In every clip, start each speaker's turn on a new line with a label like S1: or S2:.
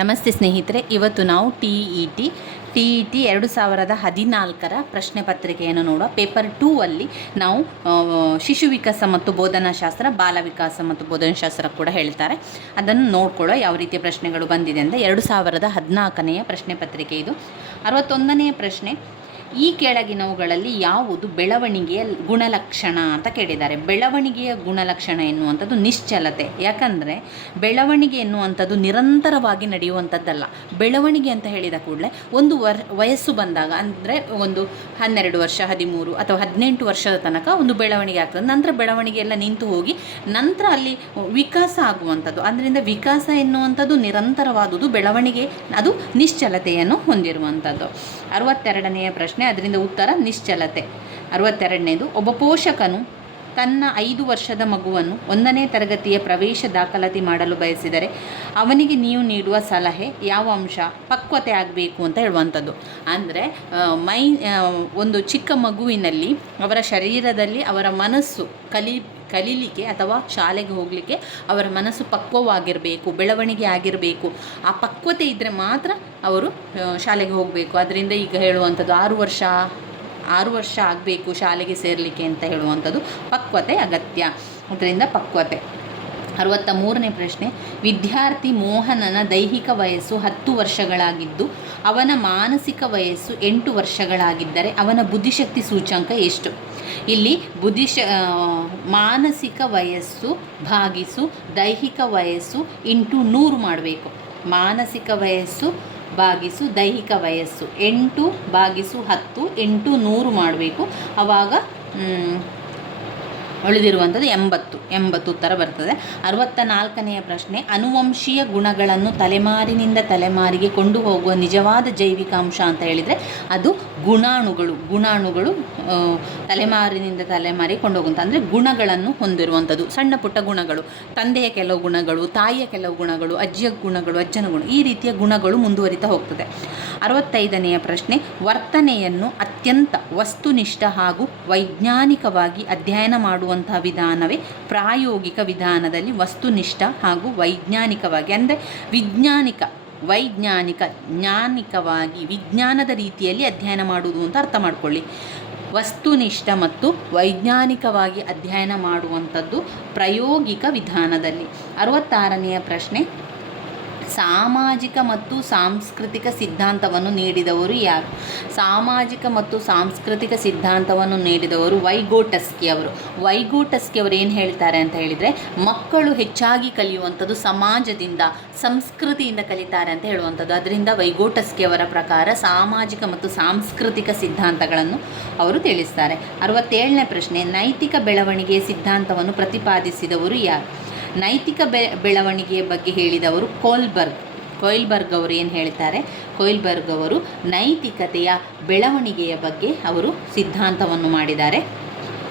S1: ನಮಸ್ತೆ ಸ್ನೇಹಿತರೆ, ಇವತ್ತು ನಾವು T E T T E T ಎರಡು ಸಾವಿರದ ಹದಿನಾಲ್ಕರ ಪ್ರಶ್ನೆ ಪತ್ರಿಕೆಯನ್ನು ನೋಡುವ ಪೇಪರ್ ಟೂ ಅಲ್ಲಿ ನಾವು ಶಿಶು ವಿಕಾಸ ಮತ್ತು ಬೋಧನಾಶಾಸ್ತ್ರ ಬಾಲ ವಿಕಾಸ ಮತ್ತು ಬೋಧನಾಶಾಸ್ತ್ರ ಕೂಡ ಹೇಳ್ತಾರೆ. ಅದನ್ನು ನೋಡ್ಕೊಳ್ಳೋ ಯಾವ ರೀತಿಯ ಪ್ರಶ್ನೆಗಳು ಬಂದಿದೆ ಅಂದರೆ ಎರಡು ಸಾವಿರದ ಹದಿನಾಲ್ಕನೆಯ ಪ್ರಶ್ನೆ ಪತ್ರಿಕೆ ಇದು. ಅರವತ್ತೊಂದನೆಯ ಪ್ರಶ್ನೆ ಈ ಕೆಳಗಿನವುಗಳಲ್ಲಿ ಯಾವುದು ಬೆಳವಣಿಗೆಯ ಗುಣಲಕ್ಷಣ ಅಂತ ಕೇಳಿದ್ದಾರೆ. ಬೆಳವಣಿಗೆಯ ಗುಣಲಕ್ಷಣ ಎನ್ನುವಂಥದ್ದು ನಿಶ್ಚಲತೆ. ಯಾಕಂದರೆ ಬೆಳವಣಿಗೆ ಎನ್ನುವಂಥದ್ದು ನಿರಂತರವಾಗಿ ನಡೆಯುವಂಥದ್ದಲ್ಲ. ಬೆಳವಣಿಗೆ ಅಂತ ಹೇಳಿದ ಕೂಡಲೇ ಒಂದು ವರ್, ವಯಸ್ಸು ಬಂದಾಗ ಅಂದರೆ ಒಂದು ಹನ್ನೆರಡು ವರ್ಷ, ಹದಿಮೂರು ಅಥವಾ ಹದಿನೆಂಟು ವರ್ಷದ ತನಕ ಒಂದು ಬೆಳವಣಿಗೆ ಆಗ್ತದೆ. ನಂತರ ಬೆಳವಣಿಗೆ ಎಲ್ಲ ನಿಂತು ಹೋಗಿ ನಂತರ ಅಲ್ಲಿ ವಿಕಾಸ ಆಗುವಂಥದ್ದು. ಅದರಿಂದ ವಿಕಾಸ ಎನ್ನುವಂಥದ್ದು ನಿರಂತರವಾದುದು ಬೆಳವಣಿಗೆ, ಅದು ನಿಶ್ಚಲತೆಯನ್ನು ಹೊಂದಿರುವಂಥದ್ದು. ಅರವತ್ತೆರಡನೆಯ ಪ್ರಶ್ನೆ. ಅದರಿಂದ ಉತ್ತರ ನಿಶ್ಚಲತೆ. ಅರವತ್ತೆರಡನೇದು, ಒಬ್ಬ ಪೋಷಕನು ತನ್ನ ಐದು ವರ್ಷದ ಮಗುವನ್ನು ಒಂದನೇ ತರಗತಿಯ ಪ್ರವೇಶ ದಾಖಲಾತಿ ಮಾಡಲು ಬಯಸಿದರೆ ಅವನಿಗೆ ನೀವು ನೀಡುವ ಸಲಹೆ ಯಾವ ಅಂಶ? ಪಕ್ವತೆ ಆಗಬೇಕು ಅಂತ ಹೇಳುವಂಥದ್ದು. ಅಂದರೆ ಮೈ ಒಂದು ಚಿಕ್ಕ ಮಗುವಿನಲ್ಲಿ ಅವರ ಶರೀರದಲ್ಲಿ ಅವರ ಮನಸ್ಸು ಕಲಿ ಕಲೀಲಿಕ್ಕೆ ಅಥವಾ ಶಾಲೆಗೆ ಹೋಗಲಿಕ್ಕೆ ಅವರ ಮನಸ್ಸು ಪಕ್ವವಾಗಿರಬೇಕು, ಬೆಳವಣಿಗೆ ಆಗಿರಬೇಕು. ಆ ಪಕ್ವತೆ ಇದ್ದರೆ ಮಾತ್ರ ಅವರು ಶಾಲೆಗೆ ಹೋಗಬೇಕು. ಅದರಿಂದ ಈಗ ಹೇಳುವಂಥದ್ದು ಆರು ವರ್ಷ ಆರು ವರ್ಷ ಆಗಬೇಕು ಶಾಲೆಗೆ ಸೇರಲಿಕ್ಕೆ ಅಂತ ಹೇಳುವಂಥದ್ದು ಪಕ್ವತೆ ಅಗತ್ಯ. ಅದರಿಂದ ಪಕ್ವತೆ. ಅರವತ್ತ ಮೂರನೇ ಪ್ರಶ್ನೆ. ವಿದ್ಯಾರ್ಥಿ ಮೋಹನನ ದೈಹಿಕ ವಯಸ್ಸು ಹತ್ತು ವರ್ಷಗಳಾಗಿದ್ದು, ಅವನ ಮಾನಸಿಕ ವಯಸ್ಸು ಎಂಟು ವರ್ಷಗಳಾಗಿದ್ದರೆ ಅವನ ಬುದ್ಧಿಶಕ್ತಿ ಸೂಚ್ಯಂಕ ಎಷ್ಟು? ಇಲ್ಲಿ ಬುದ್ಧಿಶ ಮಾನಸಿಕ ವಯಸ್ಸು ಭಾಗಿಸು, ದೈಹಿಕ ವಯಸ್ಸು ಇಂಟು ನೂರು ಮಾಡಬೇಕು. ಮಾನಸಿಕ ವಯಸ್ಸು ಭಾಗಿಸು, ದೈಹಿಕ ವಯಸ್ಸು ಎಂಟು ಭಾಗಿಸು ಹತ್ತು ಎಂಟು ನೂರು ಮಾಡಬೇಕು. ಆವಾಗ ಉಳಿದಿರುವಂಥದ್ದು ಎಂಬತ್ತು ಎಂಬತ್ತು ಉತ್ತರ ಬರ್ತದೆ. ಅರವತ್ತ ನಾಲ್ಕನೆಯ ಪ್ರಶ್ನೆ, ಅನುವಂಶೀಯ ಗುಣಗಳನ್ನು ತಲೆಮಾರಿನಿಂದ ತಲೆಮಾರಿಗೆ ಕೊಂಡು ಹೋಗುವ ನಿಜವಾದ ಜೈವಿಕ ಅಂಶ ಅಂತ ಹೇಳಿದರೆ ಅದು ಗುಣಾಣುಗಳು ಗುಣಾಣುಗಳು ತಲೆಮಾರಿನಿಂದ ತಲೆಮಾರಿಗೆ ಕೊಂಡು ಹೋಗುವಂಥ ಅಂದರೆ ಗುಣಗಳನ್ನು ಹೊಂದಿರುವಂಥದ್ದು, ಸಣ್ಣ ಪುಟ್ಟ ಗುಣಗಳು, ತಂದೆಯ ಕೆಲವು ಗುಣಗಳು, ತಾಯಿಯ ಕೆಲವು ಗುಣಗಳು, ಅಜ್ಜಿಯ ಗುಣಗಳು, ಅಜ್ಜನ ಗುಣ, ಈ ರೀತಿಯ ಗುಣಗಳು ಮುಂದುವರಿತಾ ಹೋಗ್ತದೆ. ಅರವತ್ತೈದನೆಯ ಪ್ರಶ್ನೆ, ವರ್ತನೆಯನ್ನು ಅತ್ಯಂತ ವಸ್ತುನಿಷ್ಠ ಹಾಗೂ ವೈಜ್ಞಾನಿಕವಾಗಿ ಅಧ್ಯಯನ ಮಾಡುವಂತಹ ವಿಧಾನವೇ ಪ್ರಾಯೋಗಿಕ ವಿಧಾನದಲ್ಲಿ ವಸ್ತುನಿಷ್ಠ ಹಾಗೂ ವೈಜ್ಞಾನಿಕವಾಗಿ. ಅಂದರೆ ವಿಜ್ಞಾನಿಕ, ವೈಜ್ಞಾನಿಕ, ಜ್ಞಾನಿಕವಾಗಿ, ವಿಜ್ಞಾನದ ರೀತಿಯಲ್ಲಿ ಅಧ್ಯಯನ ಮಾಡುವುದು ಅಂತ ಅರ್ಥ ಮಾಡಿಕೊಳ್ಳಿ. ವಸ್ತುನಿಷ್ಠ ಮತ್ತು ವೈಜ್ಞಾನಿಕವಾಗಿ ಅಧ್ಯಯನ ಮಾಡುವಂಥದ್ದು ಪ್ರಾಯೋಗಿಕ ವಿಧಾನದಲ್ಲಿ. ಅರವತ್ತಾರನೆಯ ಪ್ರಶ್ನೆ ಸಾಮಾಜಿಕ ಮತ್ತು ಸಾಂಸ್ಕೃತಿಕ ಸಿದ್ಧಾಂತವನ್ನು ನೀಡಿದವರು ಯಾರು? ಸಾಮಾಜಿಕ ಮತ್ತು ಸಾಂಸ್ಕೃತಿಕ ಸಿದ್ಧಾಂತವನ್ನು ನೀಡಿದವರು ವೈಗೋಟಸ್ಕಿ ಅವರು. ವೈಗೋಟಸ್ಕಿ ಅವರು ಏನು ಹೇಳ್ತಾರೆ ಅಂತ ಹೇಳಿದರೆ, ಮಕ್ಕಳು ಹೆಚ್ಚಾಗಿ ಕಲಿಯುವಂಥದ್ದು ಸಮಾಜದಿಂದ, ಸಂಸ್ಕೃತಿಯಿಂದ ಕಲಿತಾರೆ ಅಂತ ಹೇಳುವಂಥದ್ದು. ಅದರಿಂದ ವೈಗೋಟಸ್ಕಿ ಅವರ ಪ್ರಕಾರ ಸಾಮಾಜಿಕ ಮತ್ತು ಸಾಂಸ್ಕೃತಿಕ ಸಿದ್ಧಾಂತಗಳನ್ನು ಅವರು ತಿಳಿಸ್ತಾರೆ. ಅರವತ್ತೇಳನೇ ಪ್ರಶ್ನೆ, ನೈತಿಕ ಬೆಳವಣಿಗೆಯ ಸಿದ್ಧಾಂತವನ್ನು ಪ್ರತಿಪಾದಿಸಿದವರು ಯಾರು? ನೈತಿಕ ಬೆ, ಬೆಳವಣಿಗೆಯ ಬಗ್ಗೆ ಹೇಳಿದವರು ಕೋಲ್ಬರ್ಗ್. ಕೊಯ್ಲ್ಬರ್ಗ್ ಅವರು ಏನು ಹೇಳ್ತಾರೆ? ಕೊಯ್ಲ್ಬರ್ಗ್ ಅವರು ನೈತಿಕತೆಯ ಬೆಳವಣಿಗೆಯ ಬಗ್ಗೆ ಅವರು ಸಿದ್ಧಾಂತವನ್ನು ಮಾಡಿದ್ದಾರೆ.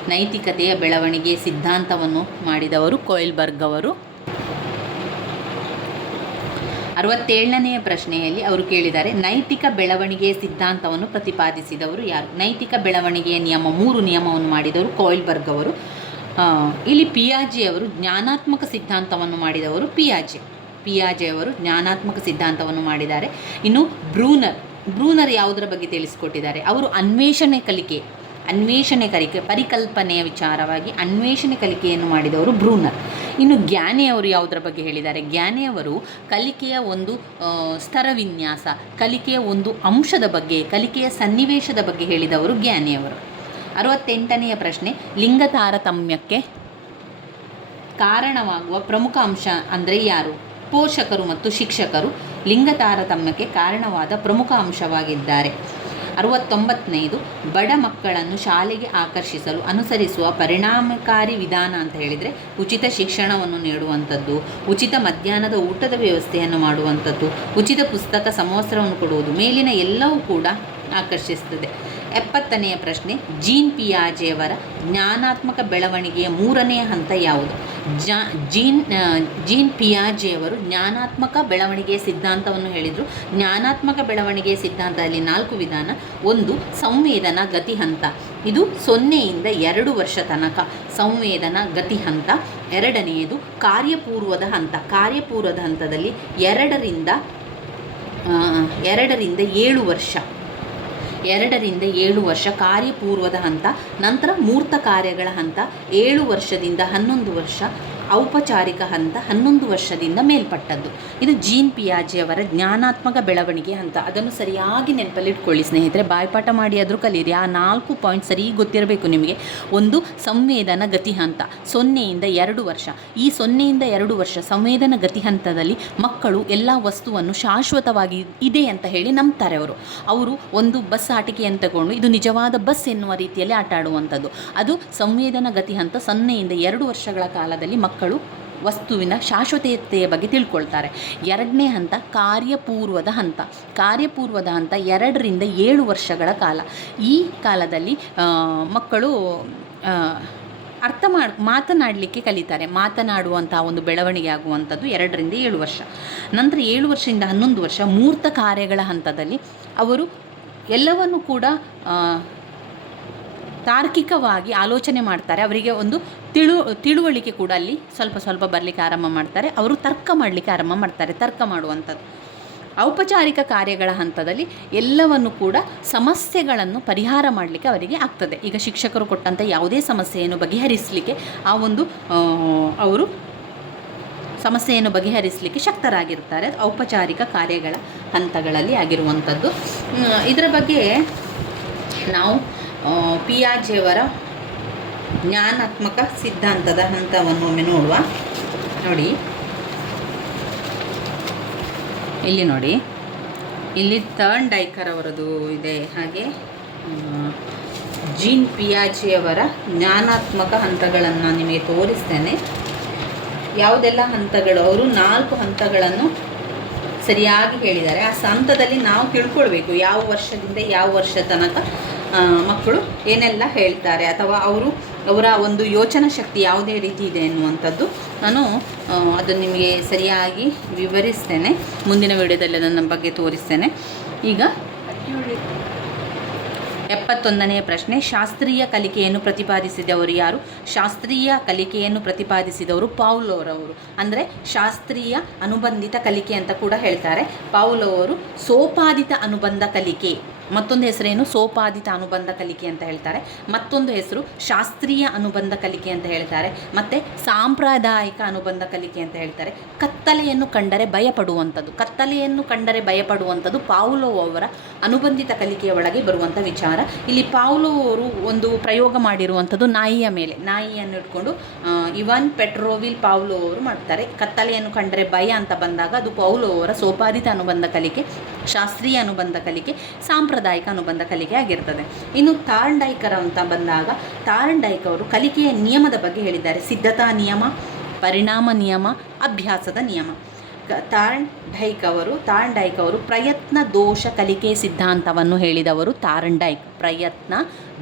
S1: ನೈತಿಕತೆಯ ಬೆಳವಣಿಗೆಯ ಸಿದ್ಧಾಂತವನ್ನು ಮಾಡಿದವರು ಕೊಯ್ಲ್ಬರ್ಗ್ ಅವರು. ಅರವತ್ತೇಳನೆಯ ಪ್ರಶ್ನೆಯಲ್ಲಿ ಅವರು ಕೇಳಿದ್ದಾರೆ, ನೈತಿಕ ಬೆಳವಣಿಗೆಯ ಸಿದ್ಧಾಂತವನ್ನು ಪ್ರತಿಪಾದಿಸಿದವರು ಯಾರು? ನೈತಿಕ ಬೆಳವಣಿಗೆಯ ನಿಯಮ, ಮೂರು ನಿಯಮವನ್ನು ಮಾಡಿದವರು ಕೋಯ್ಲ್ಬರ್ಗ್ ಅವರು. ಇಲ್ಲಿ ಪಿಯಾಜೆ ಅವರು ಜ್ಞಾನಾತ್ಮಕ ಸಿದ್ಧಾಂತವನ್ನು ಮಾಡಿದವರು ಪಿಯಾಜೆ. ಪಿಯಾಜೆ ಅವರು ಜ್ಞಾನಾತ್ಮಕ ಸಿದ್ಧಾಂತವನ್ನು ಮಾಡಿದ್ದಾರೆ. ಇನ್ನು ಬ್ರೂನರ್ ಬ್ರೂನರ್ ಯಾವುದರ ಬಗ್ಗೆ ತಿಳಿಸಿಕೊಟ್ಟಿದ್ದಾರೆ? ಅವರು ಅನ್ವೇಷಣೆ ಕಲಿಕೆ ಅನ್ವೇಷಣೆ ಕಲಿಕೆ, ಪರಿಕಲ್ಪನೆಯ ವಿಚಾರವಾಗಿ ಅನ್ವೇಷಣೆ ಕಲಿಕೆಯನ್ನು ಮಾಡಿದವರು ಬ್ರೂನರ್. ಇನ್ನು ಜ್ಞಾನಿಯವರು ಯಾವುದರ ಬಗ್ಗೆ ಹೇಳಿದ್ದಾರೆ? ಜ್ಞಾನಿಯವರು ಕಲಿಕೆಯ ಒಂದು ಸ್ತರವಿನ್ಯಾಸ ಸ್ತರ ವಿನ್ಯಾಸ, ಕಲಿಕೆಯ ಒಂದು ಅಂಶದ ಬಗ್ಗೆ, ಕಲಿಕೆಯ ಸನ್ನಿವೇಶದ ಬಗ್ಗೆ ಹೇಳಿದವರು ಜ್ಞಾನಿಯವರು. ಅರವತ್ತೆಂಟನೆಯ ಪ್ರಶ್ನೆ ಲಿಂಗ ತಾರತಮ್ಯಕ್ಕೆ ಕಾರಣವಾಗುವ ಪ್ರಮುಖ ಅಂಶ ಅಂದರೆ ಯಾರು? ಪೋಷಕರು ಮತ್ತು ಶಿಕ್ಷಕರು ಲಿಂಗ ತಾರತಮ್ಯಕ್ಕೆ ಕಾರಣವಾದ ಪ್ರಮುಖ ಅಂಶವಾಗಿದ್ದಾರೆ. ಅರವತ್ತೊಂಬತ್ತನೈದು ಬಡ ಮಕ್ಕಳನ್ನು ಶಾಲೆಗೆ ಆಕರ್ಷಿಸಲು ಅನುಸರಿಸುವ ಪರಿಣಾಮಕಾರಿ ವಿಧಾನ ಅಂತ ಹೇಳಿದರೆ ಉಚಿತ ಶಿಕ್ಷಣವನ್ನು ನೀಡುವಂಥದ್ದು, ಉಚಿತ ಮಧ್ಯಾಹ್ನದ ಊಟದ ವ್ಯವಸ್ಥೆಯನ್ನು ಮಾಡುವಂಥದ್ದು, ಉಚಿತ ಪುಸ್ತಕ ಸಮವಸ್ತ್ರವನ್ನು ಕೊಡುವುದು, ಮೇಲಿನ ಎಲ್ಲವೂ ಕೂಡ ಆಕರ್ಷಿಸ್ತದೆ. ಎಪ್ಪತ್ತನೆಯ ಪ್ರಶ್ನೆ, ಜೀನ್ ಪಿಯಾಜೆಯವರ ಜ್ಞಾನಾತ್ಮಕ ಬೆಳವಣಿಗೆಯ ಮೂರನೆಯ ಹಂತ ಯಾವುದು? ಜಾ, ಜೀನ್ ಜೀನ್ ಪಿಯಾಜೆಯವರು ಜ್ಞಾನಾತ್ಮಕ ಬೆಳವಣಿಗೆಯ ಸಿದ್ಧಾಂತವನ್ನು ಹೇಳಿದರು. ಜ್ಞಾನಾತ್ಮಕ ಬೆಳವಣಿಗೆಯ ಸಿದ್ಧಾಂತದಲ್ಲಿ ನಾಲ್ಕು ವಿಧಾನ. ಒಂದು, ಸಂವೇದನ ಗತಿ ಹಂತ ಇದು ಸೊನ್ನೆಯಿಂದ ಎರಡು ವರ್ಷ ತನಕ ಸಂವೇದನ ಗತಿ ಹಂತ ಎರಡನೆಯದು, ಕಾರ್ಯಪೂರ್ವದ ಹಂತ. ಕಾರ್ಯಪೂರ್ವದ ಹಂತದಲ್ಲಿ ಎರಡರಿಂದ ಎರಡರಿಂದ ಏಳು ವರ್ಷ. ಎರಡರಿಂದ ಏಳು ವರ್ಷ ಕಾರ್ಯಪೂರ್ವದ ಹಂತ ನಂತರ ಮೂರ್ತ ಕಾರ್ಯಗಳ ಹಂತ ಏಳು ವರ್ಷದಿಂದ ಹನ್ನೊಂದು ವರ್ಷ. ಔಪಚಾರಿಕ ಹಂತ ಹನ್ನೊಂದು ವರ್ಷದಿಂದ ಮೇಲ್ಪಟ್ಟದ್ದು. ಇದು ಜೀನ್ ಪಿಯಾಜಿಯವರ ಜ್ಞಾನಾತ್ಮಕ ಬೆಳವಣಿಗೆ ಹಂತ. ಅದನ್ನು ಸರಿಯಾಗಿ ನೆನಪಲ್ಲಿಟ್ಕೊಳ್ಳಿ ಸ್ನೇಹಿತರೆ. ಬಾಯ್ಪಾಠ ಮಾಡಿ ಆದರೂ ಕಲೀರಿ ಆ ನಾಲ್ಕು ಪಾಯಿಂಟ್ ಸರಿ ಗೊತ್ತಿರಬೇಕು ನಿಮಗೆ. ಒಂದು, ಸಂವೇದನ ಗತಿ ಹಂತ. ಸೊನ್ನೆಯಿಂದ ಎರಡು ವರ್ಷ. ಈ ಸೊನ್ನೆಯಿಂದ ಎರಡು ವರ್ಷ ಸಂವೇದನ ಗತಿ ಹಂತದಲ್ಲಿ ಮಕ್ಕಳು ಎಲ್ಲ ವಸ್ತುವನ್ನು ಶಾಶ್ವತವಾಗಿ ಇದೆ ಅಂತ ಹೇಳಿ ನಂಬ್ತಾರೆ ಅವರು. ಅವರು ಒಂದು ಬಸ್ ಆಟಿಕೆಯನ್ನು ತಗೊಂಡು ಇದು ನಿಜವಾದ ಬಸ್ ಎನ್ನುವ ರೀತಿಯಲ್ಲಿ ಆಟ ಆಡುವಂಥದ್ದು. ಅದು ಸಂವೇದನ ಗತಿ ಹಂತ ಸೊನ್ನೆಯಿಂದ ಎರಡು ವರ್ಷಗಳ ಕಾಲದಲ್ಲಿ ಮಕ್ಕಳು ವಸ್ತುವಿನ ಶಾಶ್ವತತೆಯ ಬಗ್ಗೆ ತಿಳ್ಕೊಳ್ತಾರೆ. ಎರಡನೇ ಹಂತ ಕಾರ್ಯಪೂರ್ವದ ಹಂತ. ಕಾರ್ಯಪೂರ್ವದ ಹಂತ ಎರಡರಿಂದ ಏಳು ವರ್ಷಗಳ ಕಾಲ. ಈ ಕಾಲದಲ್ಲಿ ಮಕ್ಕಳು ಅರ್ಥ ಮಾಡಿ, ಮಾತನಾಡಲಿಕ್ಕೆ ಕಲಿತಾರೆ. ಮಾತನಾಡುವಂಥ ಒಂದು ಬೆಳವಣಿಗೆ ಆಗುವಂಥದ್ದು ಎರಡರಿಂದ ಏಳು ವರ್ಷ. ನಂತರ ಏಳು ವರ್ಷದಿಂದ ಹನ್ನೊಂದು ವರ್ಷ ಮೂರ್ತ ಕಾರ್ಯಗಳ ಹಂತದಲ್ಲಿ ಅವರು ಎಲ್ಲವನ್ನು ಕೂಡ ತಾರ್ಕಿಕವಾಗಿ ಆಲೋಚನೆ ಮಾಡ್ತಾರೆ. ಅವರಿಗೆ ಒಂದು ತಿಳು, ತಿಳುವಳಿಕೆ ಕೂಡ ಅಲ್ಲಿ ಸ್ವಲ್ಪ ಸ್ವಲ್ಪ ಬರಲಿಕ್ಕೆ ಆರಂಭ ಮಾಡ್ತಾರೆ. ಅವರು ತರ್ಕ ಮಾಡಲಿಕ್ಕೆ ಆರಂಭ ಮಾಡ್ತಾರೆ, ತರ್ಕ ಮಾಡುವಂಥದ್ದು. ಔಪಚಾರಿಕ ಕಾರ್ಯಗಳ ಹಂತದಲ್ಲಿ ಎಲ್ಲವನ್ನು ಕೂಡ ಸಮಸ್ಯೆಗಳನ್ನು ಪರಿಹಾರ ಮಾಡಲಿಕ್ಕೆ ಅವರಿಗೆ ಆಗ್ತದೆ. ಈಗ ಶಿಕ್ಷಕರು ಕೊಟ್ಟಂಥ ಯಾವುದೇ ಸಮಸ್ಯೆಯನ್ನು ಬಗೆಹರಿಸಲಿಕ್ಕೆ ಆ ಒಂದು ಅವರು ಸಮಸ್ಯೆಯನ್ನು ಬಗೆಹರಿಸಲಿಕ್ಕೆ ಶಕ್ತರಾಗಿರ್ತಾರೆ. ಔಪಚಾರಿಕ ಕಾರ್ಯಗಳ ಹಂತಗಳಲ್ಲಿ ಆಗಿರುವಂಥದ್ದು. ಇದರ ಬಗ್ಗೆ ನಾವು ಪಿಯಾಜೆಯವರ ಜ್ಞಾನಾತ್ಮಕ ಸಿದ್ಧಾಂತದ ಹಂತವನ್ನು ಒಮ್ಮೆ ನೋಡುವ. ನೋಡಿ. ಇಲ್ಲಿ ನೋಡಿ. ಇಲ್ಲಿ ತರ್ನ್ ಡೈಕರ್ ಅವರದು ಇದೆ. ಹಾಗೆ ಜೀನ್ ಪಿಯಾಜಿಯವರ ಜ್ಞಾನಾತ್ಮಕ ಹಂತಗಳನ್ನು ನಿಮಗೆ ತೋರಿಸ್ತೇನೆ. ಯಾವುದೆಲ್ಲ ಹಂತಗಳು? ಅವರು ನಾಲ್ಕು ಹಂತಗಳನ್ನು ಸರಿಯಾಗಿ ಹೇಳಿದ್ದಾರೆ. ಆ ಹಂತದಲ್ಲಿ ನಾವು ತಿಳ್ಕೊಳ್ಬೇಕು. ಯಾವ ವರ್ಷದಿಂದ ಯಾವ ವರ್ಷ ತನಕ ಮಕ್ಕಳು ಏನೆಲ್ಲ ಹೇಳ್ತಾರೆ ಅಥವಾ ಅವರು, ಅವರ ಒಂದು ಯೋಚನಾ ಶಕ್ತಿ ಯಾವುದೇ ರೀತಿ ಇದೆ ಎನ್ನುವಂಥದ್ದು ನಾನು ಅದು ಅದನ್ನು ನಿಮಗೆ ಸರಿಯಾಗಿ ವಿವರಿಸ್ತೇನೆ. ಮುಂದಿನ ವಿಡಿಯೋದಲ್ಲಿ ಅದನ್ನು ಬಗ್ಗೆ ತೋರಿಸ್ತೇನೆ. ಈಗ ಎಪ್ಪತ್ತೊಂದನೆಯ ಪ್ರಶ್ನೆ, ಶಾಸ್ತ್ರೀಯ ಕಲಿಕೆಯನ್ನು ಪ್ರತಿಪಾದಿಸಿದವರು ಯಾರು? ಶಾಸ್ತ್ರೀಯ ಕಲಿಕೆಯನ್ನು ಪ್ರತಿಪಾದಿಸಿದವರು ಪೌಲೋರವರು ಅಂದರೆ ಶಾಸ್ತ್ರೀಯ ಅನುಬಂಧಿತ ಕಲಿಕೆ ಅಂತ ಕೂಡ ಹೇಳ್ತಾರೆ. ಪೌಲೋವರು ಸೋಪಾದಿತ ಅನುಬಂಧ ಕಲಿಕೆ. ಮತ್ತೊಂದು ಹೆಸರೇನು? ಸೋಪಾದಿತ ಅನುಬಂಧ ಕಲಿಕೆ ಅಂತ ಹೇಳ್ತಾರೆ. ಮತ್ತೊಂದು ಹೆಸರು ಶಾಸ್ತ್ರೀಯ ಅನುಬಂಧ ಕಲಿಕೆ ಅಂತ ಹೇಳ್ತಾರೆ. ಮತ್ತು ಸಾಂಪ್ರದಾಯಿಕ ಅನುಬಂಧ ಕಲಿಕೆ ಅಂತ ಹೇಳ್ತಾರೆ. ಕತ್ತಲೆಯನ್ನು ಕಂಡರೆ ಭಯಪಡುವಂಥದ್ದು. ಕತ್ತಲೆಯನ್ನು ಕಂಡರೆ ಭಯಪಡುವಂಥದ್ದು ಪಾವುಲೋ ಅವರ ಅನುಬಂಧಿತ ಕಲಿಕೆಯ ಒಳಗೆ ಬರುವಂಥ ವಿಚಾರ. ಇಲ್ಲಿ ಪಾವುಲೋ ಅವರು ಒಂದು ಪ್ರಯೋಗ ಮಾಡಿರುವಂಥದ್ದು ನಾಯಿಯ ಮೇಲೆ. ನಾಯಿಯನ್ನು ಇಟ್ಕೊಂಡು ಇವನ್ ಪೆಟ್ರೋವಿಲ್ ಪಾವ್ಲೋ ಅವರು ಮಾಡ್ತಾರೆ. ಕತ್ತಲೆಯನ್ನು ಕಂಡರೆ ಭಯ ಅಂತ ಬಂದಾಗ ಅದು ಪೌಲೋ ಅವರ ಸೋಪಾದಿತ ಅನುಬಂಧ ಕಲಿಕೆ. ಶಾಸ್ತ್ರೀಯ ಅನುಬಂಧ ಕಲಿಕೆ, ಸಾಂಪ್ರದಾಯಿಕ ಅನುಬಂಧ ಕಲಿಕೆ ಆಗಿರ್ತದೆ. ಇನ್ನು ತಾರಂಡೈಕರ ಅಂತ ಬಂದಾಗ ತಾರಂಡೈಕ ಅವರು ಕಲಿಕೆಯ ನಿಯಮದ ಬಗ್ಗೆ ಹೇಳಿದ್ದಾರೆ. ಸಿದ್ಧತಾ ನಿಯಮ, ಪರಿಣಾಮ ನಿಯಮ, ಅಭ್ಯಾಸದ ನಿಯಮ. ಕ- ತಾರ್ನ್ ಡೈಕ್ ಅವರು ತಾರ್ನ್ ಡೈಕ್ ಅವರು ಪ್ರಯತ್ನ ದೋಷ ಕಲಿಕೆ ಸಿದ್ಧಾಂತವನ್ನು ಹೇಳಿದವರು ತಾರಂಡೈಕ್ ಡೈಕ್ ಪ್ರಯತ್ನ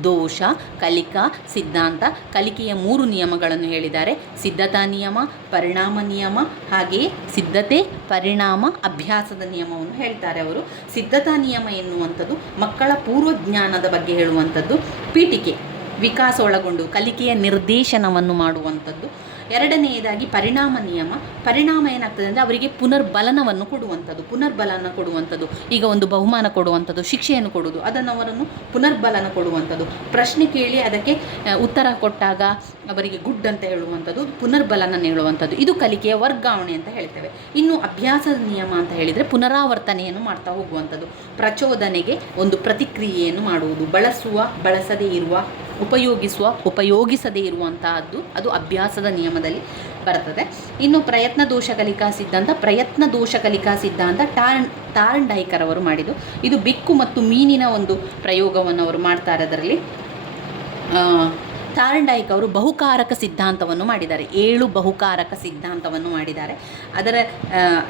S1: ದೋಷ ಕಲಿಕಾ ಸಿದ್ಧಾಂತ ಕಲಿಕೆಯ ಮೂರು ನಿಯಮಗಳನ್ನು ಹೇಳಿದ್ದಾರೆ. ಸಿದ್ಧತಾ ನಿಯಮ, ಪರಿಣಾಮ ನಿಯಮ ಹಾಗೆಯೇ ಸಿದ್ಧತೆ, ಪರಿಣಾಮ, ಅಭ್ಯಾಸದ ನಿಯಮವನ್ನು ಹೇಳ್ತಾರೆ ಅವರು. ಸಿದ್ಧತಾ ನಿಯಮ ಎನ್ನುವಂಥದ್ದು ಮಕ್ಕಳ ಪೂರ್ವಜ್ಞಾನದ ಬಗ್ಗೆ ಹೇಳುವಂಥದ್ದು. ಪೀಠಿಕೆ, ವಿಕಾಸ ಒಳಗೊಂಡು ಕಲಿಕೆಯ ನಿರ್ದೇಶನವನ್ನು ಮಾಡುವಂಥದ್ದು. ಎರಡನೆಯದಾಗಿ ಪರಿಣಾಮ ನಿಯಮ. ಪರಿಣಾಮ ಏನಾಗ್ತದೆ ಅಂದರೆ ಅವರಿಗೆ ಪುನರ್ಬಲನವನ್ನು ಕೊಡುವಂಥದ್ದು, ಪುನರ್ಬಲನ ಕೊಡುವಂಥದ್ದು, ಈಗ ಒಂದು ಬಹುಮಾನ ಕೊಡುವಂಥದ್ದು, ಶಿಕ್ಷೆಯನ್ನು ಕೊಡುವುದು, ಅದನ್ನು ಅವರನ್ನು ಪುನರ್ಬಲನ ಕೊಡುವಂಥದ್ದು. ಪ್ರಶ್ನೆ ಕೇಳಿ ಅದಕ್ಕೆ ಉತ್ತರ ಕೊಟ್ಟಾಗ ಅವರಿಗೆ ಗುಡ್ ಅಂತ ಹೇಳುವಂಥದ್ದು ಪುನರ್ಬಲನ ಹೇಳುವಂಥದ್ದು. ಇದು ಕಲಿಕೆಯ ವರ್ಗಾವಣೆ ಅಂತ ಹೇಳ್ತೇವೆ. ಇನ್ನು ಅಭ್ಯಾಸದ ನಿಯಮ ಅಂತ ಹೇಳಿದರೆ ಪುನರಾವರ್ತನೆಯನ್ನು ಮಾಡ್ತಾ ಹೋಗುವಂಥದ್ದು. ಪ್ರಚೋದನೆಗೆ ಒಂದು ಪ್ರತಿಕ್ರಿಯೆಯನ್ನು ಮಾಡುವುದು. ಬಳಸುವ, ಬಳಸದೇ ಇರುವ ಉಪಯೋಗಿಸುವ, ಉಪಯೋಗಿಸದೇ ಇರುವಂತಹದ್ದು ಅದು ಅಭ್ಯಾಸದ ನಿಯಮದಲ್ಲಿ ಬರ್ತದೆ. ಇನ್ನು ಪ್ರಯತ್ನ ದೋಷ ಕಲಿಕಾ ಸಿದ್ಧಾಂತ, ಪ್ರಯತ್ನ ದೋಷ ಕಲಿಕಾ ಸಿದ್ಧಾಂತ ಟಾರ್ನ್ ಟಾರ್ನ್ ಡೈಕರ್ ಅವರು ಮಾಡಿದ್ದು. ಇದು ಬೆಕ್ಕು ಮತ್ತು ಮೀನಿನ ಒಂದು ಪ್ರಯೋಗವನ್ನು ಅವರು ಮಾಡ್ತಾರೆ ಅದರಲ್ಲಿ ಆ, ಅವರು ಬಹುಕಾರಕ ಸಿದ್ಧಾಂತವನ್ನು ಮಾಡಿದ್ದಾರೆ. ಏಳು ಬಹುಕಾರಕ ಸಿದ್ಧಾಂತವನ್ನು ಮಾಡಿದ್ದಾರೆ. ಅದರ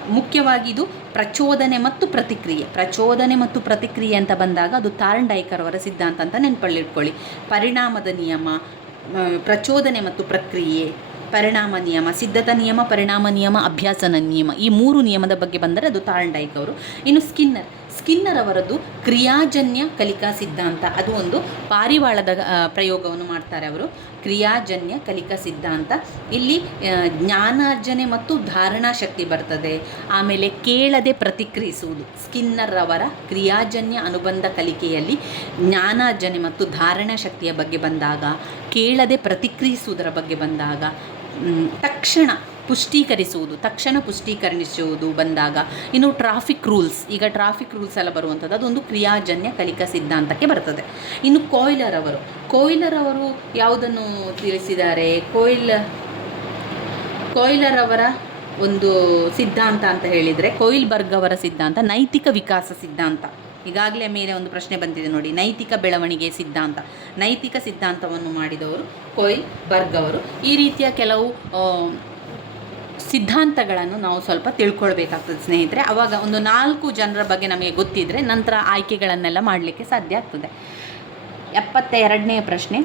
S1: ಮುಖ್ಯವಾಗಿ ಇದು ಪ್ರಚೋದನೆ ಮತ್ತು ಪ್ರತಿಕ್ರಿಯೆ. ಪ್ರಚೋದನೆ ಮತ್ತು ಪ್ರತಿಕ್ರಿಯೆ ಅಂತ ಬಂದಾಗ ಅದು ತಾರಂಡಾಯಿಕರವರ ಸಿದ್ಧಾಂತ ಅಂತ ನೆನಪಲ್ಲಿಟ್ಕೊಳ್ಳಿ ಪರಿಣಾಮದ ನಿಯಮ ಪ್ರಚೋದನೆ ಮತ್ತು ಪ್ರಕ್ರಿಯೆ ಪರಿಣಾಮ ನಿಯಮ ಸಿದ್ಧತಾ ನಿಯಮ ಪರಿಣಾಮ ನಿಯಮ ಅಭ್ಯಾಸನ ನಿಯಮ ಈ ಮೂರು ನಿಯಮದ ಬಗ್ಗೆ ಬಂದರೆ ಅದು ಟಾರ್ನ್ ಅವರು ಇನ್ನು ಸ್ಕಿನ್ನರ್ ಸ್ಕಿನ್ನರ್ ಅವರದ್ದು ಕ್ರಿಯಾಜನ್ಯ ಕಲಿಕಾ ಸಿದ್ಧಾಂತ. ಅದು ಒಂದು ಪಾರಿವಾಳದ ಪ್ರಯೋಗವನ್ನು ಮಾಡ್ತಾರೆ ಅವರು. ಕ್ರಿಯಾಜನ್ಯ ಕಲಿಕಾ ಸಿದ್ಧಾಂತ. ಇಲ್ಲಿ ಜ್ಞಾನಾರ್ಜನೆ ಮತ್ತು ಧಾರಣಾ ಶಕ್ತಿ ಬರ್ತದೆ. ಆಮೇಲೆ ಕೇಳದೆ ಪ್ರತಿಕ್ರಿಯಿಸುವುದು. ಸ್ಕಿನ್ನರ್ ಅವರ ಕ್ರಿಯಾಜನ್ಯ ಅನುಬಂಧ ಕಲಿಕೆಯಲ್ಲಿ ಜ್ಞಾನಾರ್ಜನೆ ಮತ್ತು ಧಾರಣಾ ಶಕ್ತಿಯ ಬಗ್ಗೆ ಬಂದಾಗ, ಕೇಳದೆ ಪ್ರತಿಕ್ರಿಯಿಸುವುದರ ಬಗ್ಗೆ ಬಂದಾಗ ತಕ್ಷಣ ಪುಷ್ಟೀಕರಿಸುವುದು, ತಕ್ಷಣ ಪುಷ್ಟೀಕರಿಸುವುದು ಬಂದಾಗ, ಇನ್ನು ಟ್ರಾಫಿಕ್ ರೂಲ್ಸ್ ಈಗ ಟ್ರಾಫಿಕ್ ರೂಲ್ಸ್ ಎಲ್ಲ ಬರುವಂಥದ್ದು, ಅದೊಂದು ಕ್ರಿಯಾಜನ್ಯ ಕಲಿಕಾ ಸಿದ್ಧಾಂತಕ್ಕೆ ಬರ್ತದೆ. ಇನ್ನು ಕೊಯ್ಲರ್ ಅವರು ಕೊಯ್ಲರ್ ಅವರು ಯಾವುದನ್ನು ತಿಳಿಸಿದ್ದಾರೆ? ಕೊಯ್ಲ್, ಕೊಯ್ಲರ್ ಅವರ ಒಂದು ಸಿದ್ಧಾಂತ ಅಂತ ಹೇಳಿದರೆ ಕೊಯ್ಲ್ ಬರ್ಗ್ ಅವರ ಸಿದ್ಧಾಂತ, ನೈತಿಕ ವಿಕಾಸ ಸಿದ್ಧಾಂತ. ಈಗಾಗಲೇ ಮೇಲೆ ಒಂದು ಪ್ರಶ್ನೆ ಬಂದಿದೆ ನೋಡಿ, ನೈತಿಕ ಬೆಳವಣಿಗೆ ಸಿದ್ಧಾಂತ. ನೈತಿಕ ಸಿದ್ಧಾಂತವನ್ನು ಮಾಡಿದವರು ಕೊಯ್ ಬರ್ಗ್ ಅವರು. ಈ ರೀತಿಯ ಕೆಲವು ಸಿದ್ಧಾಂತಗಳನ್ನು ನಾವು ಸ್ವಲ್ಪ ತಿಳ್ಕೊಳ್ಬೇಕಾಗ್ತದೆ ಸ್ನೇಹಿತರೆ. ಆವಾಗ ಒಂದು ನಾಲ್ಕು ಜನರ ಬಗ್ಗೆ ನಮಗೆ ಗೊತ್ತಿದ್ದರೆ ನಂತರ ಆಯ್ಕೆಗಳನ್ನೆಲ್ಲ ಮಾಡಲಿಕ್ಕೆ ಸಾಧ್ಯ ಆಗ್ತದೆ. ಎಪ್ಪತ್ತೆರಡನೇ ಪ್ರಶ್ನೆ,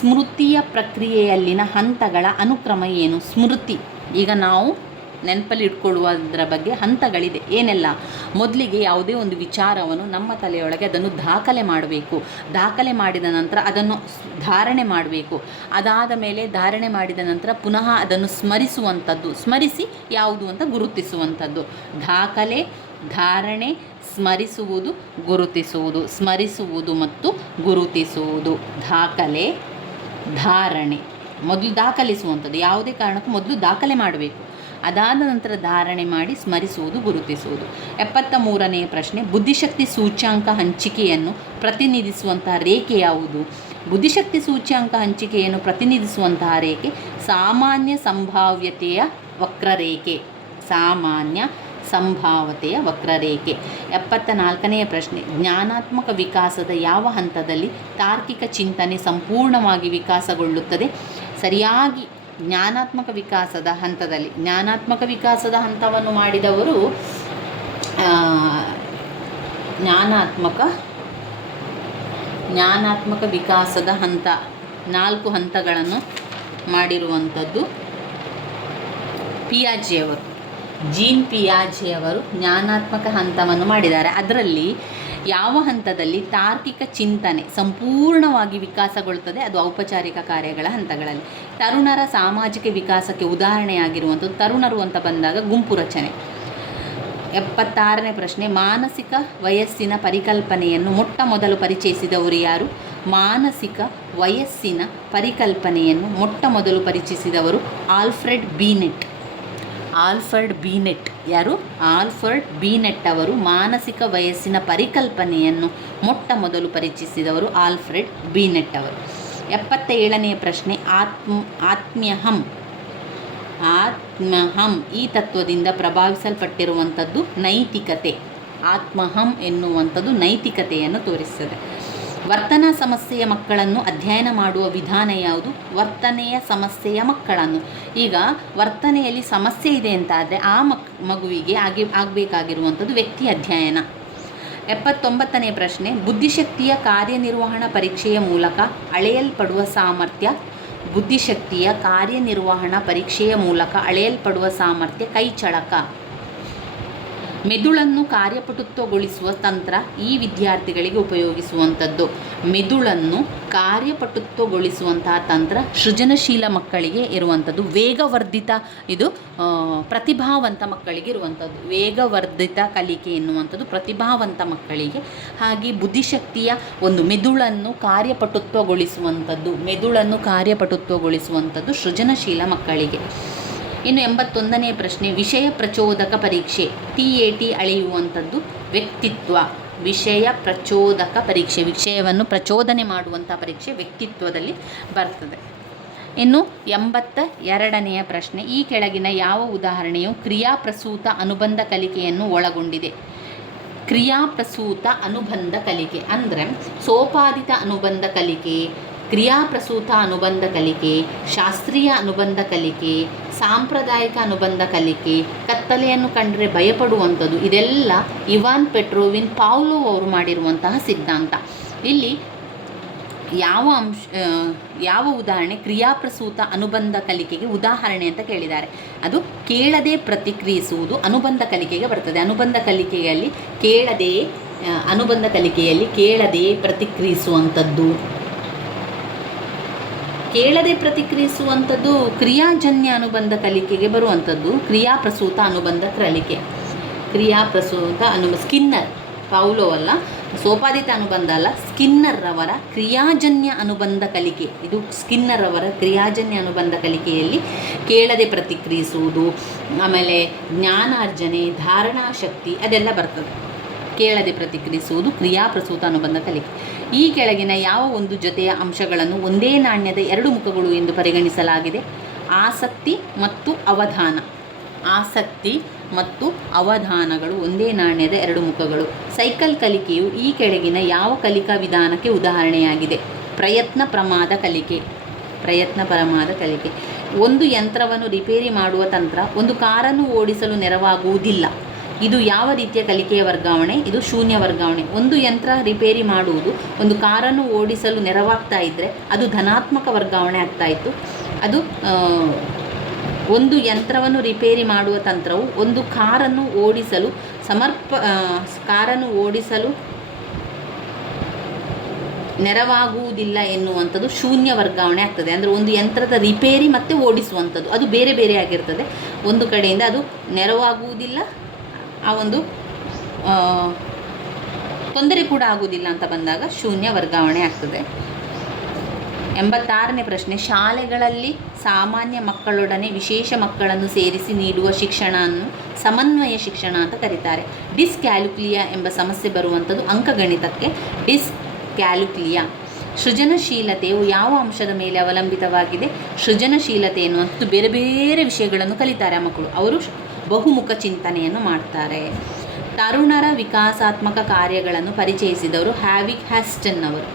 S1: ಸ್ಮೃತಿಯ ಪ್ರಕ್ರಿಯೆಯಲ್ಲಿನ ಹಂತಗಳ ಅನುಕ್ರಮ ಏನು? ಸ್ಮೃತಿ. ಈಗ ನಾವು ನೆನಪಲ್ಲಿ ಇಟ್ಕೊಳ್ಳುವುದರ ಬಗ್ಗೆ ಹಂತಗಳಿದೆ. ಏನೆಲ್ಲ? ಮೊದಲಿಗೆ ಯಾವುದೇ ಒಂದು ವಿಚಾರವನ್ನು ನಮ್ಮ ತಲೆಯೊಳಗೆ ಅದನ್ನು ದಾಖಲೆ ಮಾಡಬೇಕು. ದಾಖಲೆ ಮಾಡಿದ ನಂತರ ಅದನ್ನು ಧಾರಣೆ ಮಾಡಬೇಕು. ಅದಾದ ಮೇಲೆ ಧಾರಣೆ ಮಾಡಿದ ನಂತರ ಪುನಃ ಅದನ್ನು ಸ್ಮರಿಸುವಂಥದ್ದು. ಸ್ಮರಿಸಿ ಯಾವುದು ಅಂತ ಗುರುತಿಸುವಂಥದ್ದು. ದಾಖಲೆ, ಧಾರಣೆ, ಸ್ಮರಿಸುವುದು, ಗುರುತಿಸುವುದು. ಸ್ಮರಿಸುವುದು ಮತ್ತು ಗುರುತಿಸುವುದು. ದಾಖಲೆ, ಧಾರಣೆ. ಮೊದಲು ದಾಖಲಿಸುವಂಥದ್ದು. ಯಾವುದೇ ಕಾರಣಕ್ಕೂ ಮೊದಲು ದಾಖಲೆ ಮಾಡಬೇಕು. ಅದಾದ ನಂತರ ಧಾರಣೆ ಮಾಡಿ ಸ್ಮರಿಸುವುದು, ಗುರುತಿಸುವುದು. ಎಪ್ಪತ್ತ ಮೂರನೇ ಪ್ರಶ್ನೆ, ಬುದ್ಧಿಶಕ್ತಿ ಸೂಚ್ಯಾಂಕ ಹಂಚಿಕೆಯನ್ನು ಪ್ರತಿನಿಧಿಸುವಂತಹ ರೇಖೆ ಯಾವುದು? ಬುದ್ಧಿಶಕ್ತಿ ಸೂಚ್ಯಾಂಕ ಹಂಚಿಕೆಯನ್ನು ಪ್ರತಿನಿಧಿಸುವಂತಹ ರೇಖೆ ಸಾಮಾನ್ಯ ಸಂಭಾವ್ಯತೆಯ ವಕ್ರರೇಖೆ. ಸಾಮಾನ್ಯ ಸಂಭಾವತೆಯ ವಕ್ರರೇಖೆ. ಎಪ್ಪತ್ತ ನಾಲ್ಕನೆಯ ಪ್ರಶ್ನೆ, ಜ್ಞಾನಾತ್ಮಕ ವಿಕಾಸದ ಯಾವ ಹಂತದಲ್ಲಿ ತಾರ್ಕಿಕ ಚಿಂತನೆ ಸಂಪೂರ್ಣವಾಗಿ ವಿಕಾಸಗೊಳ್ಳುತ್ತದೆ? ಸರಿಯಾಗಿ ಜ್ಞಾನಾತ್ಮಕ ವಿಕಾಸದ ಹಂತದಲ್ಲಿ, ಜ್ಞಾನಾತ್ಮಕ ವಿಕಾಸದ ಹಂತವನ್ನು ಮಾಡಿದವರು ಜ್ಞಾನಾತ್ಮಕ ಜ್ಞಾನಾತ್ಮಕ ವಿಕಾಸದ ಹಂತ, ನಾಲ್ಕು ಹಂತಗಳನ್ನು ಮಾಡಿರುವಂಥದ್ದು. ಪಿಯಾಜಿಯವರು ಜೀನ್ ಪಿಯಾಜಿಯವರು ಜ್ಞಾನಾತ್ಮಕ ಹಂತವನ್ನು ಮಾಡಿದ್ದಾರೆ. ಅದರಲ್ಲಿ ಯಾವ ಹಂತದಲ್ಲಿ ತಾರ್ಕಿಕ ಚಿಂತನೆ ಸಂಪೂರ್ಣವಾಗಿ ವಿಕಾಸಗೊಳ್ಳುತ್ತದೆ, ಅದು ಔಪಚಾರಿಕ ಕಾರ್ಯಗಳ ಹಂತಗಳಲ್ಲಿ. ತರುಣರ ಸಾಮಾಜಿಕ ವಿಕಾಸಕ್ಕೆ ಉದಾಹರಣೆಯಾಗಿರುವಂಥದ್ದು, ತರುಣರು ಅಂತ ಬಂದಾಗ ಗುಂಪು ರಚನೆ. ಎಪ್ಪತ್ತಾರನೇ ಪ್ರಶ್ನೆ, ಮಾನಸಿಕ ವಯಸ್ಸಿನ ಪರಿಕಲ್ಪನೆಯನ್ನು ಮೊಟ್ಟ ಮೊದಲು ಪರಿಚಯಿಸಿದವರು ಯಾರು? ಮಾನಸಿಕ ವಯಸ್ಸಿನ ಪರಿಕಲ್ಪನೆಯನ್ನು ಮೊಟ್ಟ ಮೊದಲು ಪರಿಚಯಿಸಿದವರು ಆಲ್ಫ್ರೆಡ್ ಬೀನೆಟ್. ಆಲ್ಫರ್ಡ್ ಬೀನೆಟ್. ಯಾರು? ಆಲ್ಫರ್ಡ್ ಬೀನೆಟ್ ಅವರು ಮಾನಸಿಕ ವಯಸ್ಸಿನ ಪರಿಕಲ್ಪನೆಯನ್ನು ಮೊಟ್ಟ ಮೊದಲು ಪರಿಚಯಿಸಿದವರು ಆಲ್ಫ್ರೆಡ್ ಬೀನೆಟ್ ಅವರು. ಎಪ್ಪತ್ತ ಏಳನೆಯ ಪ್ರಶ್ನೆ, ಆತ್ಮ, ಆತ್ಮ್ಯಹಂ. ಆತ್ಮಹಂ ಈ ತತ್ವದಿಂದ ಪ್ರಭಾವಿಸಲ್ಪಟ್ಟಿರುವಂಥದ್ದು ನೈತಿಕತೆ. ಆತ್ಮಹಂ ಎನ್ನುವಂಥದ್ದು ನೈತಿಕತೆಯನ್ನು ತೋರಿಸ್ತದೆ. ವರ್ತನಾ ಸಮಸ್ಯೆಯ ಮಕ್ಕಳನ್ನು ಅಧ್ಯಯನ ಮಾಡುವ ವಿಧಾನ ಯಾವುದು? ವರ್ತನೆಯ ಸಮಸ್ಯೆಯ ಮಕ್ಕಳನ್ನು. ಈಗ ವರ್ತನೆಯಲ್ಲಿ ಸಮಸ್ಯೆ ಇದೆ ಅಂತಾದರೆ ಆ ಮಕ್, ಮಗುವಿಗೆ ಆಗಿ, ಆಗಬೇಕಾಗಿರುವಂಥದ್ದು ವ್ಯಕ್ತಿ ಅಧ್ಯಯನ. ಎಪ್ಪತ್ತೊಂಬತ್ತನೇ ಪ್ರಶ್ನೆ, ಬುದ್ಧಿಶಕ್ತಿಯ ಕಾರ್ಯನಿರ್ವಹಣಾ ಪರೀಕ್ಷೆಯ ಮೂಲಕ ಅಳೆಯಲ್ಪಡುವ ಸಾಮರ್ಥ್ಯ. ಬುದ್ಧಿಶಕ್ತಿಯ ಕಾರ್ಯನಿರ್ವಹಣಾ ಪರೀಕ್ಷೆಯ ಮೂಲಕ ಅಳೆಯಲ್ಪಡುವ ಸಾಮರ್ಥ್ಯ ಕೈಚಳಕ. ಮೆದುಳನ್ನು ಕಾರ್ಯಪಟುತ್ವಗೊಳಿಸುವ ತಂತ್ರ ಈ ವಿದ್ಯಾರ್ಥಿಗಳಿಗೆ ಉಪಯೋಗಿಸುವಂಥದ್ದು. ಮೆದುಳನ್ನು ಕಾರ್ಯಪಟುತ್ವಗೊಳಿಸುವಂತಹ ತಂತ್ರ ಸೃಜನಶೀಲ ಮಕ್ಕಳಿಗೆ ಇರುವಂಥದ್ದು. ವೇಗವರ್ಧಿತ ಇದು ಪ್ರತಿಭಾವಂತ ಮಕ್ಕಳಿಗೆ ಇರುವಂಥದ್ದು. ವೇಗವರ್ಧಿತ ಕಲಿಕೆ ಎನ್ನುವಂಥದ್ದು ಪ್ರತಿಭಾವಂತ ಮಕ್ಕಳಿಗೆ. ಹಾಗೆ ಬುದ್ಧಿಶಕ್ತಿಯ ಒಂದು ಮೆದುಳನ್ನು ಕಾರ್ಯಪಟುತ್ವಗೊಳಿಸುವಂಥದ್ದು. ಮೆದುಳನ್ನು ಕಾರ್ಯಪಟುತ್ವಗೊಳಿಸುವಂಥದ್ದು ಸೃಜನಶೀಲ ಮಕ್ಕಳಿಗೆ. ಇನ್ನು ಎಂಬತ್ತೊಂದನೇ ಪ್ರಶ್ನೆ, ವಿಷಯ ಪ್ರಚೋದಕ ಪರೀಕ್ಷೆ, ಟಿ ಎ ಟಿ ಅಳೆಯುವಂಥದ್ದು ವ್ಯಕ್ತಿತ್ವ. ವಿಷಯ ಪ್ರಚೋದಕ ಪರೀಕ್ಷೆ, ವಿಷಯವನ್ನು ಪ್ರಚೋದನೆ ಮಾಡುವಂಥ ಪರೀಕ್ಷೆ ವ್ಯಕ್ತಿತ್ವದಲ್ಲಿ ಬರ್ತದೆ. ಇನ್ನು ಎಂಬತ್ತ ಎರಡನೆಯ ಪ್ರಶ್ನೆ, ಈ ಕೆಳಗಿನ ಯಾವ ಉದಾಹರಣೆಯು ಕ್ರಿಯಾಪ್ರಸೂತ ಅನುಬಂಧ ಕಲಿಕೆಯನ್ನು ಒಳಗೊಂಡಿದೆ? ಕ್ರಿಯಾಪ್ರಸೂತ ಅನುಬಂಧ ಕಲಿಕೆ ಅಂದರೆ ಸೋಪಾದಿತ ಅನುಬಂಧ ಕಲಿಕೆ, ಕ್ರಿಯಾಪ್ರಸೂತ ಅನುಬಂಧ ಕಲಿಕೆ, ಶಾಸ್ತ್ರೀಯ ಅನುಬಂಧ ಕಲಿಕೆ ಸಾಂಪ್ರದಾಯಿಕ ಅನುಬಂಧ ಕಲಿಕೆ, ಕತ್ತಲೆಯನ್ನು ಕಂಡರೆ ಭಯಪಡುವಂಥದ್ದು, ಇದೆಲ್ಲ ಇವಾನ್ ಪೆಟ್ರೋವಿನ್ ಪಾವ್ಲೋ ಅವರು ಮಾಡಿರುವಂತಹ ಸಿದ್ಧಾಂತ. ಇಲ್ಲಿ ಯಾವ ಅಂಶ ಯಾವ ಉದಾಹರಣೆ, ಕ್ರಿಯಾಪ್ರಸೂತ ಅನುಬಂಧ ಕಲಿಕೆಗೆ ಉದಾಹರಣೆ ಅಂತ ಕೇಳಿದ್ದಾರೆ. ಅದು ಕೇಳದೆ ಪ್ರತಿಕ್ರಿಯಿಸುವುದು ಅನುಬಂಧ ಕಲಿಕೆಗೆ ಬರ್ತದೆ. ಅನುಬಂಧ ಕಲಿಕೆಯಲ್ಲಿ ಕೇಳದೆ ಅನುಬಂಧ ಕಲಿಕೆಯಲ್ಲಿ ಕೇಳದೆ ಪ್ರತಿಕ್ರಿಯಿಸುವಂಥದ್ದು. ಕೇಳದೆ ಪ್ರತಿಕ್ರಿಯಿಸುವಂಥದ್ದು ಕ್ರಿಯಾಜನ್ಯ ಅನುಬಂಧ ಕಲಿಕೆಗೆ ಬರುವಂಥದ್ದು, ಕ್ರಿಯಾಪ್ರಸೂತ ಅನುಬಂಧ ಕಲಿಕೆ. ಕ್ರಿಯಾಪ್ರಸೂತ ಅನು ಸ್ಕಿನ್ನರ್ ಪೌಲೋ ಅಲ್ಲ, ಸೋಪಾದಿತ ಅನುಬಂಧ ಅಲ್ಲ ಸ್ಕಿನ್ನರ್ ಅವರ ಕ್ರಿಯಾಜನ್ಯ ಅನುಬಂಧ ಕಲಿಕೆ. ಇದು ಸ್ಕಿನ್ನರ್ ಅವರ ಕ್ರಿಯಾಜನ್ಯ ಅನುಬಂಧ ಕಲಿಕೆಯಲ್ಲಿ ಕೇಳದೆ ಪ್ರತಿಕ್ರಿಯಿಸುವುದು, ಆಮೇಲೆ ಜ್ಞಾನಾರ್ಜನೆ, ಧಾರಣಾ ಶಕ್ತಿ ಅದೆಲ್ಲ ಬರ್ತದೆ. ಕೇಳದೆ ಪ್ರತಿಕ್ರಿಯಿಸುವುದು ಕ್ರಿಯಾಪ್ರಸೂತ ಅನುಬಂಧ ಕಲಿಕೆ. ಈ ಕೆಳಗಿನ ಯಾವ ಒಂದು ಜೊತೆಯ ಅಂಶಗಳನ್ನು ಒಂದೇ ನಾಣ್ಯದ ಎರಡು ಮುಖಗಳು ಎಂದು ಪರಿಗಣಿಸಲಾಗಿದೆ? ಆಸಕ್ತಿ ಮತ್ತು ಅವಧಾನ. ಆಸಕ್ತಿ ಮತ್ತು ಅವಧಾನಗಳು ಒಂದೇ ನಾಣ್ಯದ ಎರಡು ಮುಖಗಳು. ಸೈಕಲ್ ಕಲಿಕೆಯು ಈ ಕೆಳಗಿನ ಯಾವ ಕಲಿಕಾ ವಿಧಾನಕ್ಕೆ ಉದಾಹರಣೆಯಾಗಿದೆ? ಪ್ರಯತ್ನ ಪ್ರಮಾದ ಕಲಿಕೆ. ಪ್ರಯತ್ನ ಪ್ರಮಾದ ಕಲಿಕೆ. ಒಂದು ಯಂತ್ರವನ್ನು ರಿಪೇರಿ ಮಾಡುವ ತಂತ್ರ ಒಂದು ಕಾರನ್ನು ಓಡಿಸಲು ನೆರವಾಗುವುದಿಲ್ಲ. ಇದು ಯಾವ ರೀತಿಯ ಕಲಿಕೆಯ ವರ್ಗಾವಣೆ? ಇದು ಶೂನ್ಯ ವರ್ಗಾವಣೆ. ಒಂದು ಯಂತ್ರ ರಿಪೇರಿ ಮಾಡುವುದು, ಒಂದು ಕಾರನ್ನು ಓಡಿಸಲು ನೆರವಾಗ್ತಾ ಇದ್ದರೆ ಅದು ಧನಾತ್ಮಕ ವರ್ಗಾವಣೆ ಆಗ್ತಾ ಇತ್ತು. ಅದು ಒಂದು ಯಂತ್ರವನ್ನು ರಿಪೇರಿ ಮಾಡುವ ತಂತ್ರವು ಒಂದು ಕಾರನ್ನು ಓಡಿಸಲು ಸಮರ್ಪ ಕಾರನ್ನು ಓಡಿಸಲು ನೆರವಾಗುವುದಿಲ್ಲ ಎನ್ನುವಂಥದ್ದು ಶೂನ್ಯ ವರ್ಗಾವಣೆ ಆಗ್ತದೆ. ಅಂದರೆ ಒಂದು ಯಂತ್ರದ ರಿಪೇರಿ ಮತ್ತು ಓಡಿಸುವಂಥದ್ದು. ಅದು ಬೇರೆ ಬೇರೆ ಆಗಿರ್ತದೆ. ಒಂದು ಕಡೆಯಿಂದ ಅದು ನೆರವಾಗುವುದಿಲ್ಲ ಆ ಒಂದು ತೊಂದರೆ ಕೂಡ ಆಗುವುದಿಲ್ಲ ಅಂತ ಬಂದಾಗ ಶೂನ್ಯ ವರ್ಗಾವಣೆ ಆಗ್ತದೆ. ಎಂಬತ್ತಾರನೇ ಪ್ರಶ್ನೆ, ಶಾಲೆಗಳಲ್ಲಿ ಸಾಮಾನ್ಯ ಮಕ್ಕಳೊಡನೆ ವಿಶೇಷ ಮಕ್ಕಳನ್ನು ಸೇರಿಸಿ ನೀಡುವ ಶಿಕ್ಷಣವನ್ನು ಸಮನ್ವಯ ಶಿಕ್ಷಣ ಅಂತ ಕರೀತಾರೆ. ಡಿಸ್ಕ್ಯಾಲ್ಕುಲಿಯಾ ಎಂಬ ಸಮಸ್ಯೆ ಬರುವಂಥದ್ದು ಅಂಕಗಣಿತಕ್ಕೆ. ಡಿಸ್ಕ್ಯಾಲ್ಕುಲಿಯಾ ಸೃಜನಶೀಲತೆಯು ಯಾವ ಅಂಶದ ಮೇಲೆ ಅವಲಂಬಿತವಾಗಿದೆ? ಸೃಜನಶೀಲತೆ ಎನ್ನುವಂಥದ್ದು ಬೇರೆ ಬೇರೆ ವಿಷಯಗಳನ್ನು ಕಲಿತಾರೆ ಆ ಮಕ್ಕಳು. ಅವರು ಬಹುಮುಖ ಚಿಂತನೆಯನ್ನು ಮಾಡ್ತಾರೆ. ತರುಣರ ವಿಕಾಸಾತ್ಮಕ ಕಾರ್ಯಗಳನ್ನು ಪರಿಚಯಿಸಿದವರು ಹ್ಯಾವಿಕ್ ಹ್ಯಾಸ್ಟನ್ ಅವರು.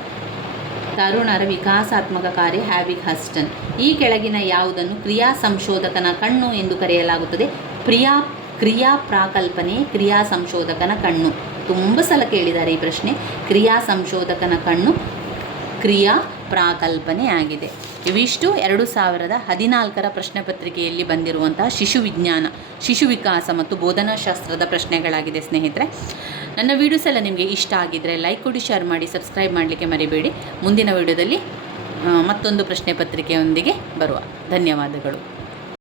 S1: ತರುಣರ ವಿಕಾಸಾತ್ಮಕ ಕಾರ್ಯ ಹ್ಯಾವಿಕ್ ಹಸ್ಟನ್ ಈ ಕೆಳಗಿನ ಯಾವುದನ್ನು ಕ್ರಿಯಾ ಸಂಶೋಧಕನ ಕಣ್ಣು ಎಂದು ಕರೆಯಲಾಗುತ್ತದೆ. ಪ್ರಿಯಾ, ಕ್ರಿಯಾ ಪ್ರಾಕಲ್ಪನೆ, ಕ್ರಿಯಾ ಸಂಶೋಧಕನ ಕಣ್ಣು. ತುಂಬ ಸಲ ಕೇಳಿದ್ದಾರೆ ಈ ಪ್ರಶ್ನೆ. ಕ್ರಿಯಾ ಸಂಶೋಧಕನ ಕಣ್ಣು, ಕ್ರಿಯಾ ಪ್ರಾಕಲ್ಪನೆ ಆಗಿದೆ. ಇವಿಷ್ಟು ಎರಡು ಸಾವಿರದ ಹದಿನಾಲ್ಕರ ಪ್ರಶ್ನೆ ಪತ್ರಿಕೆಯಲ್ಲಿ ಬಂದಿರುವಂತಹ ಶಿಶು ವಿಜ್ಞಾನ, ಶಿಶು ವಿಕಾಸ ಮತ್ತು ಬೋಧನಾಶಾಸ್ತ್ರದ ಪ್ರಶ್ನೆಗಳಾಗಿದೆ ಸ್ನೇಹಿತರೆ. ನನ್ನ ವೀಡಿಯೋಸ್ ಎಲ್ಲ ನಿಮಗೆ ಇಷ್ಟ ಆಗಿದ್ದರೆ ಲೈಕ್ ಕೊಡಿ ಶೇರ್ ಮಾಡಿ ಸಬ್ಸ್ಕ್ರೈಬ್ ಮಾಡಲಿಕ್ಕೆ ಮರಿಬೇಡಿ. ಮುಂದಿನ ವಿಡಿಯೋದಲ್ಲಿ ಮತ್ತೊಂದು ಪ್ರಶ್ನೆ ಪತ್ರಿಕೆಯೊಂದಿಗೆ ಬರುವ. ಧನ್ಯವಾದಗಳು.